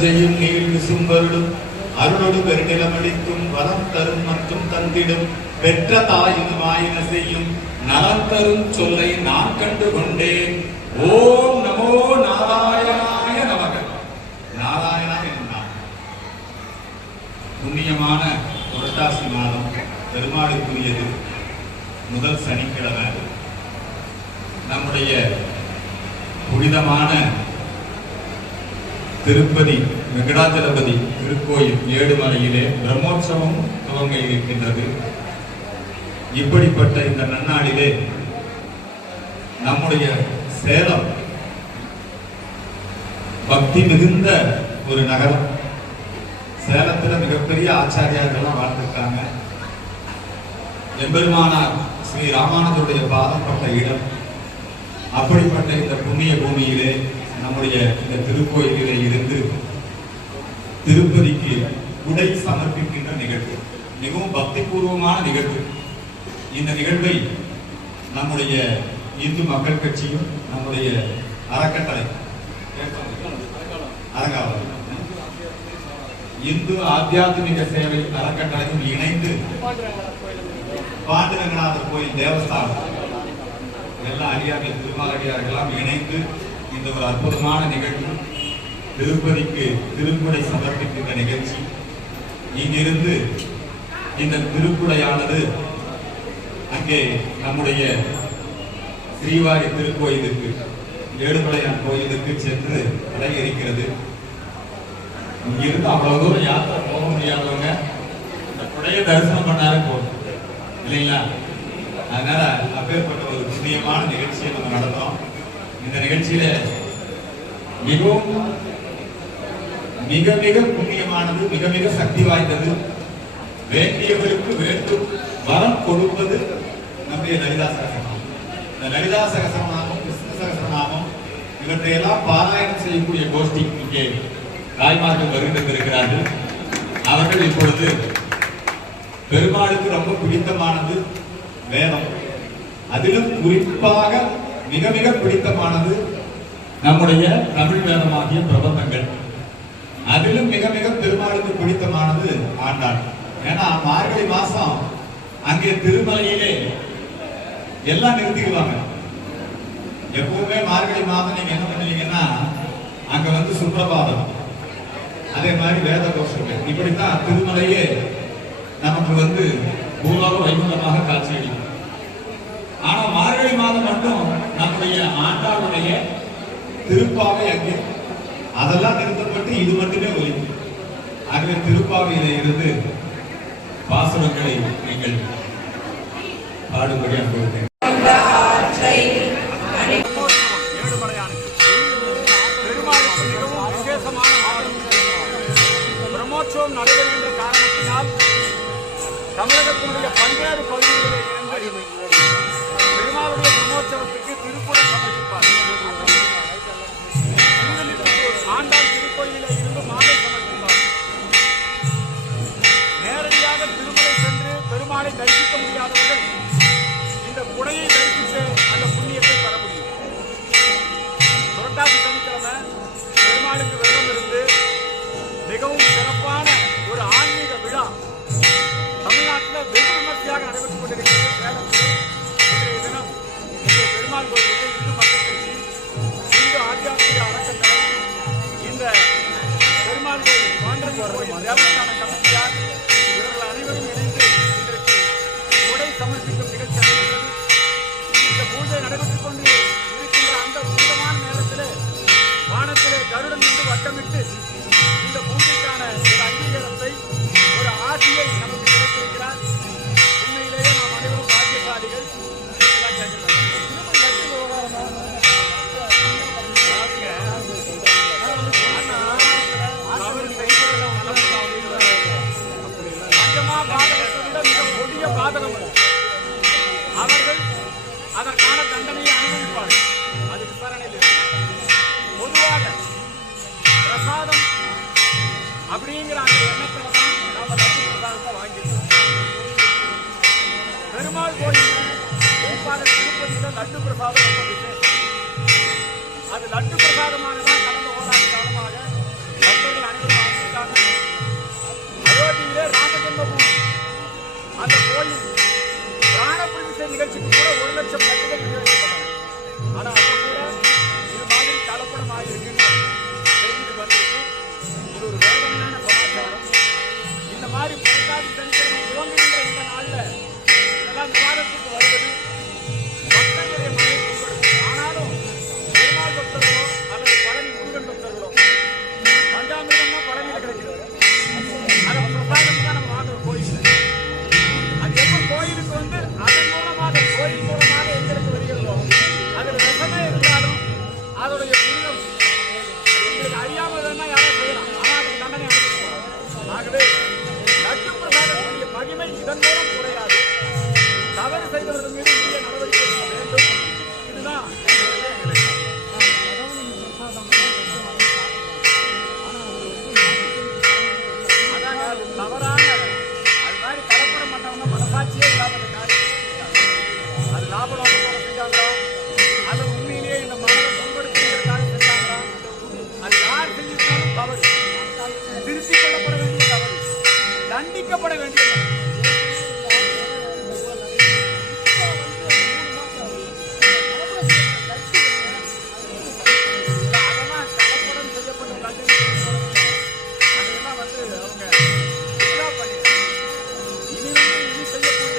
செய்யும் நீர் விசும்பருடும் அருளோடு பெருநிலமளிக்கும் வரம் தரும் மற்றும் தந்திடும் பெற்ற தாயின் வாயின செய்யும் நலம் தரும் சொல்லை நான் கண்டு கொண்டேன். ஓம் நமோ நாராயணாய நமக. நாராயணா என்றான். புண்ணியமான புரட்டாசி மாதம் பெருமாளுக்குரியது. முதல் சனிக்கிழமை நம்முடைய புனிதமான திருப்பதி வெங்கடாச்சலபதி திருக்கோயில் ஏழுமலையிலே பிரம்மோற்சவம் துவங்க இருக்கின்றது. இப்படிப்பட்ட இந்த நன்னாளிலே நம்முடைய சேலம் பக்தி மிகுந்த ஒரு நகரம். சேலத்துல மிகப்பெரிய ஆச்சாரியார்கள்லாம் வாழ்ந்திருக்காங்க. எம்பெருமானார் ஸ்ரீ ராமானுஜருடைய பாதம் பட்ட இடம். அப்படிப்பட்ட இந்த புண்ணிய பூமியிலே நம்முடைய இந்த திருக்கோயிலிலே இருந்து திருப்பதிக்கு உடை சமர்ப்பிக்கின்ற நிகழ்வு மிகவும் பக்தி பூர்வமான நிகழ்வு. இந்த நிகழ்வை நம்முடைய இந்து மக்கள் கட்சியும் நம்முடைய அறக்கட்டளை இந்து ஆத்தியாத்மிக சேவை அறக்கட்டளையும் இணைந்து பாண்டுரங்கநாதர் கோயில் தேவஸ்தானம் எல்லா அடியார்கள் திருமாலடியார்களெல்லாம் இணைந்து இந்த ஒரு அற்புதமான நிகழ்வு திருப்பதிக்கு திருக்குடை சமர்ப்பிக்கின்ற நிகழ்ச்சி. இங்கிருந்து இந்த திருக்குடையானது அங்கே நம்முடைய ஸ்ரீவாரி திருக்கோயிலுக்கு ஏழுமலையான் கோயிலுக்கு சென்று இருக்கிறது. இங்கிருந்து அவ்வளவு தூரம் யாத்திரை போக முடியாதவங்க இந்த குடையை தரிசனம் பண்ணாரு போதும் இல்லைங்களா? அதனால அப்பேற்பட்ட ஒரு புண்ணியமான நிகழ்ச்சியை நம்ம நடந்தோம். இந்த நிகழ்ச்சியில மிகவும் மிக மிக புண்ணியமானது, மிக மிக சக்தி வாய்ந்தது. வேண்டியவருக்கு வேண்டும் வரம் கொடுப்பது நம்முடைய லலிதா சகஸ்ரநாமம். இந்த லலிதா சகஸ்ரநாமம், விஷ்ணு சகஸ்ரநாமம் இவற்றையெல்லாம் பாராயணம் செய்யக்கூடிய கோஷ்டி இங்கே தாய்மார்கள் வருகின்றிருக்கிறார்கள். அவர்கள் இப்பொழுது பெருமாளுக்கு ரொம்ப பிடித்தமானது வேதம், அதிலும் குறிப்பாக மிக மிக பிடித்தமானது நம்முடைய தமிழ் வேதமாகிய பிரபந்தங்கள். அதிலும் மிக மிக பெருமாளுக்கு பிடித்தமானது ஆண்டாள். ஏன்னா மார்கழி மாசம் அங்கே திருமலையிலே எல்லாம் நிறுத்திக்குவாங்க. எப்பவுமே மார்கழி மாதம் நீங்க என்ன பண்ணுவீங்கன்னா அங்க வந்து சுப்பிரபாதம், அதே மாதிரி வேத கோஷங்கள், இப்படித்தான் திருமலையே நமக்கு வந்து பூலோக வைகுண்டமாக காட்சியளிக்கும். ஆனா மார்கழி மாதம் மட்டும் நம்முடைய ஆண்டாளுடைய திருப்பாவை அங்கே அதெல்லாம் நிறுத்தப்பட்டு இது மட்டுமே ஒலிக்கும். ஆகவே திருப்பாவையில இருந்து பாசுரங்களை நீங்கள் பாடும்படி அனுபவித்தேன். பிரம்மோற்சவம் நடைபெறுகின்ற காரணத்தினால் தமிழகத்தினுடைய பல்வேறு பகுதிகளில் இருந்து பெருமாளுடைய பிரம்மோற்சவத்துக்கு திருக்குறளை சமர்ப்பிப்பார். ஆண்டாள் திருக்கோயிலில் இருந்து மாலை சமர்ப்பிப்பார். நேரடியாக திருமலை சென்று பெருமாளை தரிசிக்க முடியாதவர்கள் இந்த குடையை தரிசித்து அந்த புண்ணியத்தை பெற முடியும். புரட்டாசி சனிக்கிழமை பெருமாளுக்கு விரதம் இருந்து மிகவும் சிறப்பான ஒரு ஆன்மீக விழா தமிழ்நாட்டில் வெகு விமர்சையாக நடைபெற்றுக் கொண்டிருக்கிறது. சேலத்தில் இன்றைய தினம் இங்கே பெருமாள் கோயிலில் இந்து மக்கள் கட்சி, இந்து ஆத்தியாத்மிக அறக்கட்டளை, இந்த பெருமாள் கோயில் மாண்டல் தேவஸ்தான கமிட்டியார் இவர்கள் அனைவரும் இணைந்து இன்றைக்கு கொடை சமர்ப்பிக்கும் நிகழ்ச்சி நடைபெற்றது. இந்த பூஜை நடைபெற்றுக் கொண்டு இருக்கின்ற அந்த உன்னதமான நேரத்தில் வானத்திலே கருடன் வந்து வட்டமிட்டு இந்த பூஜைக்கான ஒரு அங்கீகாரத்தை, ஒரு ஆசையை நமக்கு கிடைத்திருக்கிறார். உண்மையிலேயே நாம் அனைவரும் பாக்கியசாலிகள். பஞ்சமா பாதகத்தை விட மிக கொடிய பாதகம் அவர்கள் அதற்கான தண்டனையை அனுபவிப்பார்கள். அது விசாரணையில் பொதுவாக பிரசாதம் அப்படிங்கிற அந்த எண்ணத்துல தான் நாம லட்டு பிரசாதத்தை வாங்கியிருக்கோம். பெருமாள் கோயில் குறிப்பாக திருப்பதியில லட்டு பிரசாதம் ரொம்ப விசேஷம். அது லட்டு பிரசாதமானதான் கடந்த ஓராண்டு காலமாக பக்தர்கள் அனைவரும் வாங்கியிருக்காங்க. அயோத்தியிலே ராமஜென்மபூமி அந்த கோயில் பிராண பிரதிஷ்டை நிகழ்ச்சிக்கு கூட 1 லட்சம் லட்டுகள் விநியோகிக்கப்பட்டன. ஆனா அப்ப கூட இது மாதிரி கலப்படமாக இருக்குன்னு தெரிவித்து வந்திருக்கு. இது ஒரு வேதனையான சமாச்சாரம். இந்த மாதிரி புரட்டாசி சனிக்கிழமை துவங்குகின்ற இந்த நாளில் இதெல்லாம் விவாதத்துக்கு வருவது மக்களுடைய மனதை புண்படுது. ஆனாலும் பெருமாள் பக்தர்களோ அல்லது பழனி முருகன் பக்தர்களோ பஞ்சாமிரம்னா பழனியில் கிடைக்கிறது. அதை பிரசாதம் தான் நம்ம வாங்குற கோயில். அது எப்ப கோயிலுக்கு வந்து அதன் மூலமாக கோயில் மூலமாக எங்களுக்கு வருகிறதோ அதில் விஷமே இருந்தாலும் அதோடைய புனிதம் எங்களுக்கு அறியாமல் வேணா யாரும் செய்யலாம். ஆனால் அதுக்கு தண்டனை அனுபவிக்கும். ஆகவே லட்டு பிரசாதத்துடைய மகிமை இதன் மூலம் குறையாது. தவறு செய்தவர்கள் மீது உரிய நடவடிக்கை எடுக்க வேண்டும். இதுதான் அதாங்க தவறான அது மாதிரி கலப்படம் பண்ணவங்க மனசாட்சியே இல்லாத காரியம். அது லாப லாபத்தோட செஞ்சாங்களோ அதை உண்மையிலேயே இந்த மனதை புண்படுத்துவதற்காக செஞ்சாங்களா, அது யார் செஞ்சிருந்தாலும் தவறு. திருத்திக் கொள்ளப்பட வேண்டிய தவறு, தண்டிக்கப்பட வேண்டிய அதெல்லாம் கலப்படம் செய்யப்பட்ட அதெல்லாம் வந்து அவங்க பண்ணிட்டாங்க. இனி செய்யக்கூடிய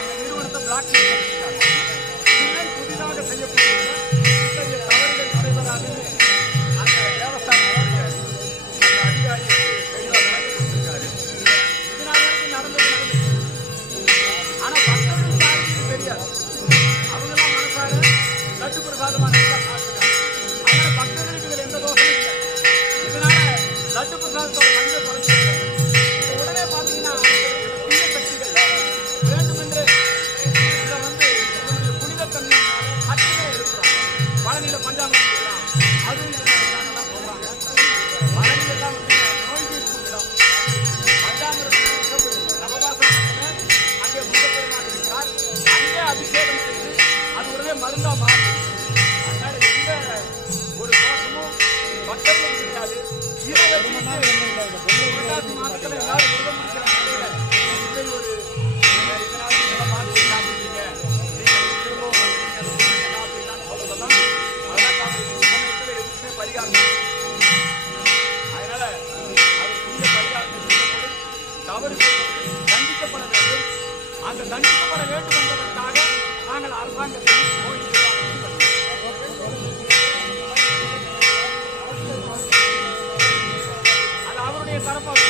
அந்த நிறுவனத்தை பிளாக் பண்ணிட்டாங்க. இனிமேல் புதிதாக செய்யக்கூடிய இத்தகைய தவறுகள் நடைபெறாது அந்த தேவஸ்தானத்துடைய அந்த அதிகாரி கொடுத்திருக்காரு. இதனால வரைக்கும் நடந்தது. ஆனா பக்தர்களுக்கு யாருக்கும் இது தெரியாது. அவங்கெல்லாம் மனசார லட்டு பிரசாதமான அதனால பக்தர்களுக்கு இதுல எந்த தோஷமும் இல்லை. இதனால லட்டு பிரசாதத்தோட மனித குறைஞ்சு உடனே பாத்தீங்கன்னா தீய சக்திகள் வேண்டுமென்று இதை வந்து இதனுடைய புனிதத்தன்மையினால சட்டமே எடுக்கிறாங்க. பழனியில பஞ்சாமிரம் செய்யலாம், அதுவும் இதெல்லாம் போடுறாங்க. பழனியெல்லாம் வந்து நோய் தீர்க்கும் இடம். பஞ்சாமிரம் நவபாசனத்துல அங்கே முருகப்பெருமான் இருக்கிறார். அங்கே அபிஷேகம் செய்து அது உடனே மருந்தா மாறுது. அதனால எந்த ஒரு தோஷமும் பக்தர்களுக்கு கிடையாது. இதை வச்சுக்கிட்டு புரட்டாசி மாதத்துல எல்லாரும் விரதம் முடிக்கிற நிலையில இதை ஒரு இதனால இதெல்லாம் மாற்றி சாப்பிட்டீங்க, நீங்கள் திரும்பவும் அப்படின்னா சொல்றதெல்லாம் அதெல்லாம் சமயத்தில் எதுவுமே பரிகாரம். அதனால அது புதிய பரிகாரத்தை செய்யப்படும். தவறு தண்டிக்கப்பட வேண்டும். அந்த தண்டிக்கப்பட வேண்டும் என்பதற்காக நாங்கள் அரசாங்கத்தில் கோயில் அது அவருடைய தரப்பாக